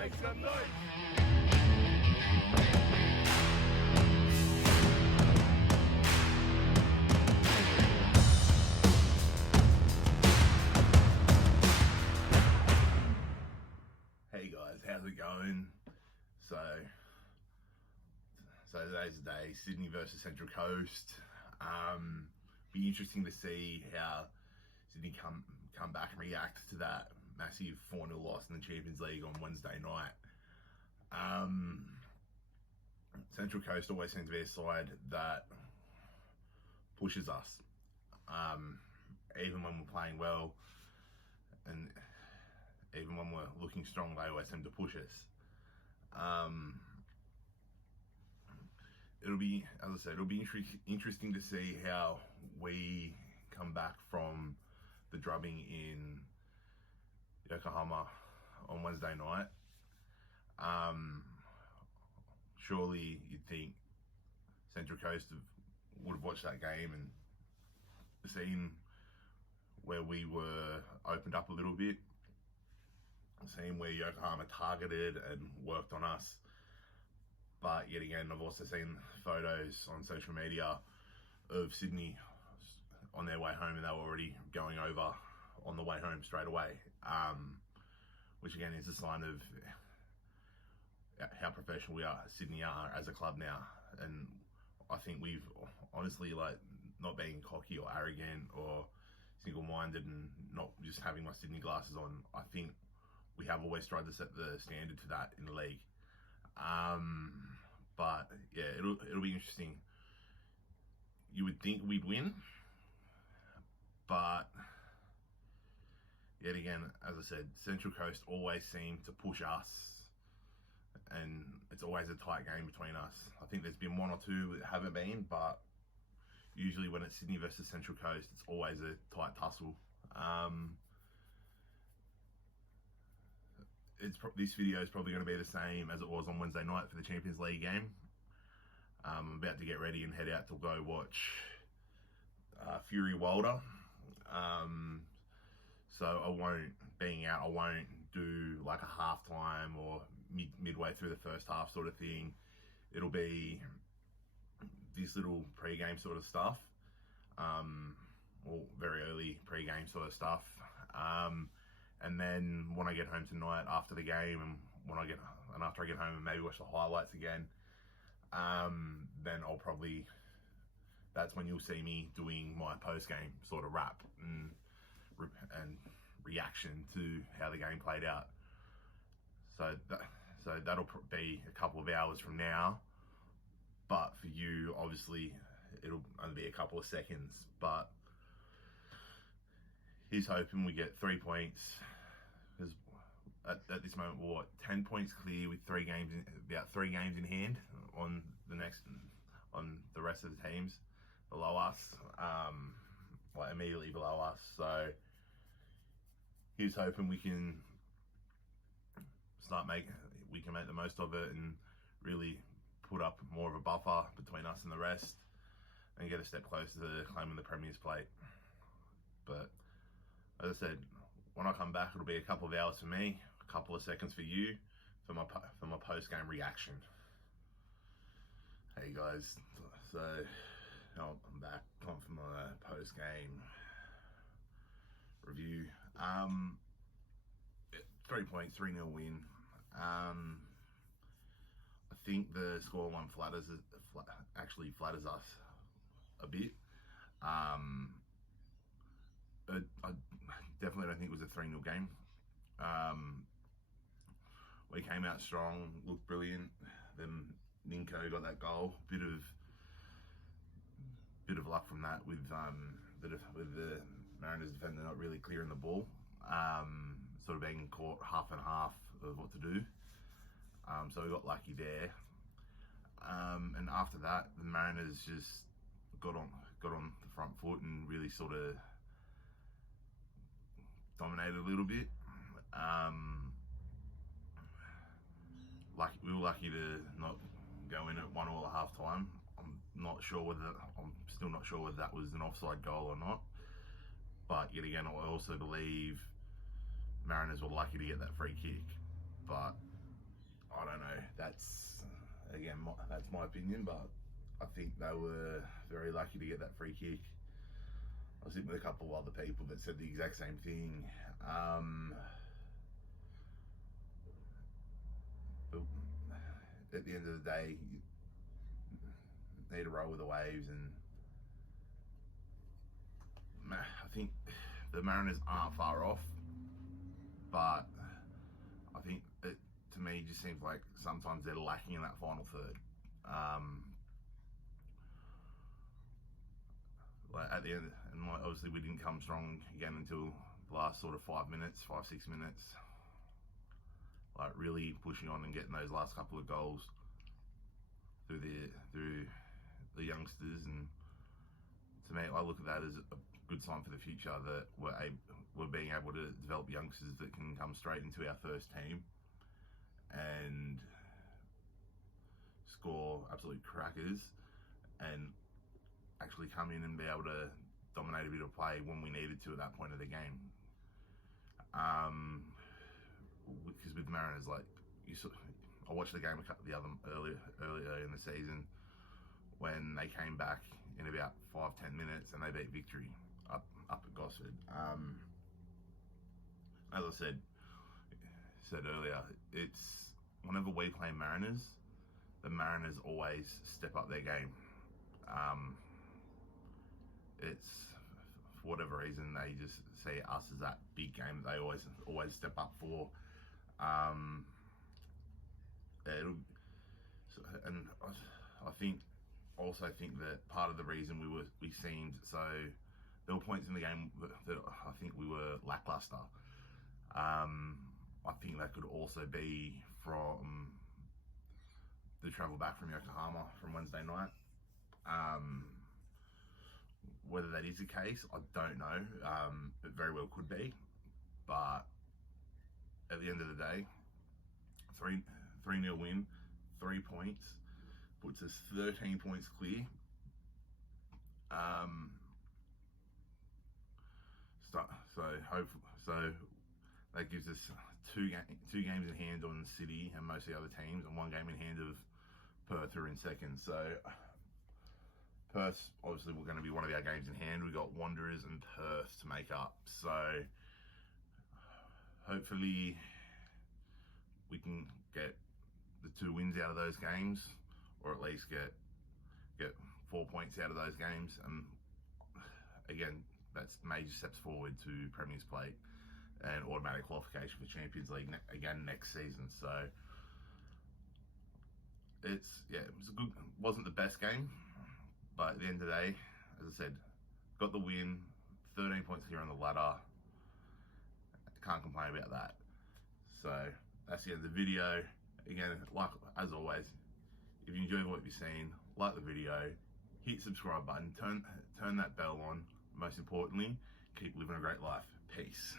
Make some noise. Hey guys, how's it going? So today's the day, Sydney versus Central Coast. Be interesting to see how Sydney come back and react to that massive 4-0 loss in the Champions League on Wednesday night. Central Coast always seems to be a side that pushes us, even when we're playing well, and even when we're looking strong, they always seem to push us. It'll be, as I said, it'll be interesting to see how we come back from the drubbing in Yokohama on Wednesday night. Surely you'd think Central Coast would have watched that game and seen where we were opened up a little bit, seen where Yokohama targeted and worked on us. But yet again, I've also seen photos on social media of Sydney on their way home, and they were already going over on the way home straight away, which again is a sign of how professional we are, Sydney are as a club now. And I think we've honestly, like, not being cocky or arrogant or single-minded and not just having my Sydney glasses on, I think we have always tried to set the standard for that in the league. But yeah, it'll be interesting. You would think we'd win, but yet again, as I said, Central Coast always seem to push us, and it's always a tight game between us. I think there's been one or two that haven't been, but usually when it's Sydney versus Central Coast, it's always a tight tussle. This video is probably going to be the same as it was on Wednesday night for the Champions League game. I'm about to get ready and head out to go watch Fury Wilder. So I won't do like a halftime or midway through the first half sort of thing. It'll be this little pre-game sort of stuff, or very early pre-game sort of stuff. And then when I get home tonight after the game, and after I get home and maybe watch the highlights again, then that's when you'll see me doing my post-game sort of wrap and reaction to how the game played out. So that'll be a couple of hours from now, but for you, obviously, it'll only be a couple of seconds. But he's hoping we get 3 points, because at this moment we're 10 points clear with about 3 games in hand on the rest of the teams below us, like immediately below us. So he's hoping we can make the most of it and really put up more of a buffer between us and the rest, and get a step closer to claiming the Premier's plate. But as I said, when I come back, it'll be a couple of hours for me, a couple of seconds for you, for my post-game reaction. Hey guys, so I'm back, time for my post-game review. 3 points, 3-0 win. I think the scoreline actually flatters us a bit. I definitely don't think it was a 3-0 game. We came out strong, looked brilliant. Then Ninko got that goal. Bit of luck from that with the Mariners defender not really clearing the ball. Sort of being caught half and half of what to do. So we got lucky there. And after that, the Mariners just got on the front foot and really sort of dominated a little bit. We were lucky to not go in at 1-1 at half time. I'm still not sure whether that was an offside goal or not. But yet again, I also believe Mariners were lucky to get that free kick. But I don't know. That's again, that's my opinion, but I think they were very lucky to get that free kick. I was sitting with a couple of other people that said the exact same thing. But at the end of the day, you need to roll with the waves, and I think the Mariners aren't far off, but I think it, to me, just seems like sometimes they're lacking in that final third. Like at the end, and obviously we didn't come strong again until the last sort of 5 minutes, 5-6 minutes. Like really pushing on and getting those last couple of goals through the youngsters, and to me, I look at that as a good sign for the future that we're being able to develop youngsters that can come straight into our first team and score absolute crackers and actually come in and be able to dominate a bit of play when we needed to at that point of the game. Because with Mariners, like I watched the game earlier in the season when they came back in about 5-10 minutes and they beat Victory up at Gosford. As I said earlier, it's whenever we play Mariners, the Mariners always step up their game. It's for whatever reason they just see us as that big game that they always step up for. And I think that part of the reason we seemed so, there were points in the game that I think we were lackluster. I think that could also be from the travel back from Yokohama from Wednesday night. Whether that is the case, I don't know. It very well could be, but at the end of the day, 3-0 win, 3 points, puts us 13 points clear. So that gives us two games in hand on City and most of the other teams, and 1 game in hand of Perth, who are in second. So Perth, obviously, we're going to be one of our games in hand. We've got Wanderers and Perth to make up. So hopefully we can get the 2 wins out of those games, or at least get 4 points out of those games. And again, that's major steps forward to Premier's Plate and automatic qualification for Champions League again next season. So it wasn't the best game, but at the end of the day, as I said, got the win, 13 points here on the ladder. Can't complain about that. So that's the end of the video. Again, like as always, if you enjoyed what you've seen, like the video, hit subscribe button, turn that bell on. Most importantly, keep living a great life. Peace.